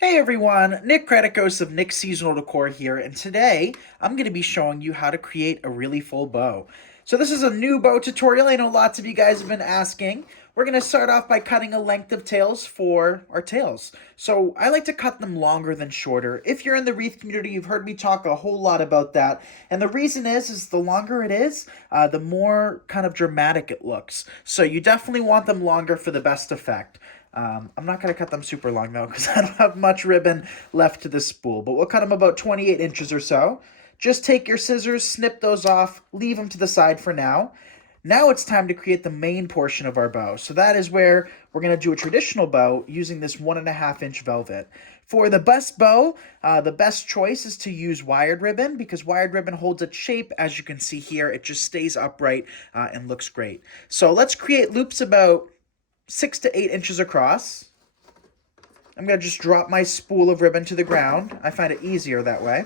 Hey everyone, Nick Kretikos of Nick Seasonal Decor here, and today I'm going to be showing you how to create a really full bow. So this is a new bow tutorial. I know lots of you guys have been asking. We're going to start off by cutting a length of tails for our tails. So I like to cut them longer than shorter. If you're in the wreath community, you've heard me talk a whole lot about that. And the reason is the longer it is, the more kind of dramatic it looks. So you definitely want them longer for the best effect. I'm not going to cut them super long though because I don't have much ribbon left to this spool, but we'll cut them about 28 inches or so. Just take your scissors, snip those off, leave them to the side for now. Now it's time to create the main portion of our bow. So that is where we're going to do a traditional bow using this 1.5 inch velvet. For the best bow, the best choice is to use wired ribbon because wired ribbon holds its shape. As you can see here, it just stays upright and looks great. So let's create loops about 6 to 8 inches across. I'm going to just drop my spool of ribbon to the ground. I find it easier that way.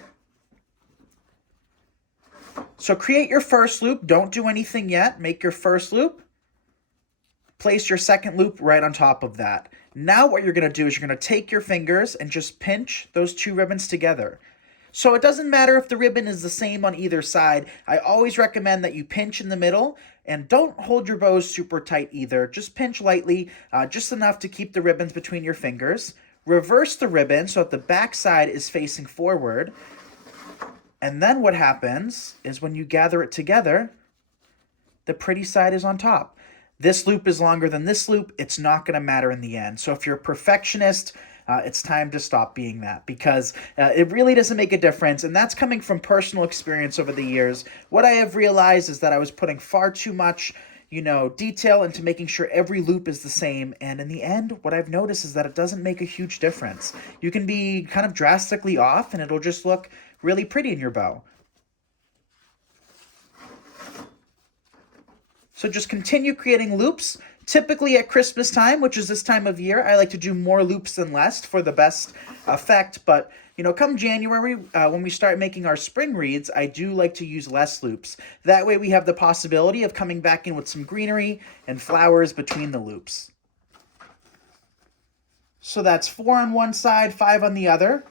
So create your first loop. Don't do anything yet. Make your first loop. Place your second loop right on top of that. Now what you're going to do is you're going to take your fingers and just pinch those two ribbons together. So it doesn't matter if the ribbon is the same on either side. I always recommend that you pinch in the middle and don't hold your bows super tight either. Just pinch lightly, just enough to keep the ribbons between your fingers. Reverse the ribbon so that the back side is facing forward. And then what happens is when you gather it together, the pretty side is on top. This loop is longer than this loop. It's not going to matter in the end. So if you're a perfectionist, it's time to stop being that because it really doesn't make a difference. And that's coming from personal experience over the years. What I have realized is that I was putting far too much detail into making sure every loop is the same. And in the end, what I've noticed is that it doesn't make a huge difference. You can be kind of drastically off and it'll just look really pretty in your bow. So just continue creating loops. Typically at Christmas time, which is this time of year, I like to do more loops than less for the best effect. But, come January, when we start making our spring wreaths, I do like to use less loops. That way we have the possibility of coming back in with some greenery and flowers between the loops. So that's 4 on one side, 5 on the other.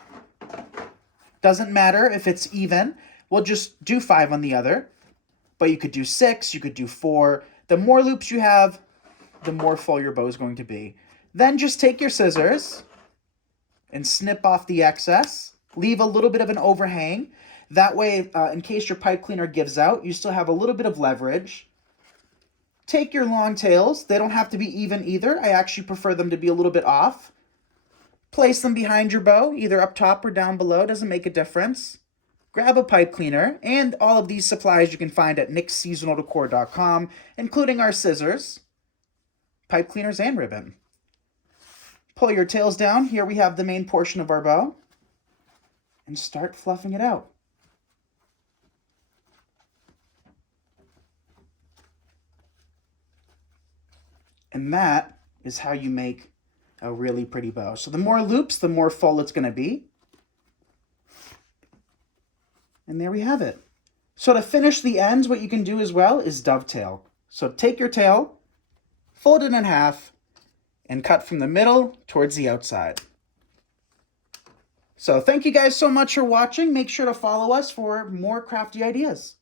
Doesn't matter if it's even. We'll just do 5 on the other. But you could do 6, you could do 4. The more loops you have, the more full your bow is going to be. Then just take your scissors and snip off the excess. Leave a little bit of an overhang. That way, in case your pipe cleaner gives out, you still have a little bit of leverage. Take your long tails. They don't have to be even either. I actually prefer them to be a little bit off. Place them behind your bow, either up top or down below. Doesn't make a difference. Grab a pipe cleaner, and all of these supplies you can find at nickseasonaldecor.com, including our scissors, pipe cleaners, and ribbon. Pull your tails down. Here we have the main portion of our bow. And start fluffing it out. And that is how you make a really pretty bow. So the more loops, the more full it's going to be. And there we have it. So to finish the ends, what you can do as well is dovetail. So take your tail, fold it in half, and cut from the middle towards the outside. So thank you guys so much for watching. Make sure to follow us for more crafty ideas.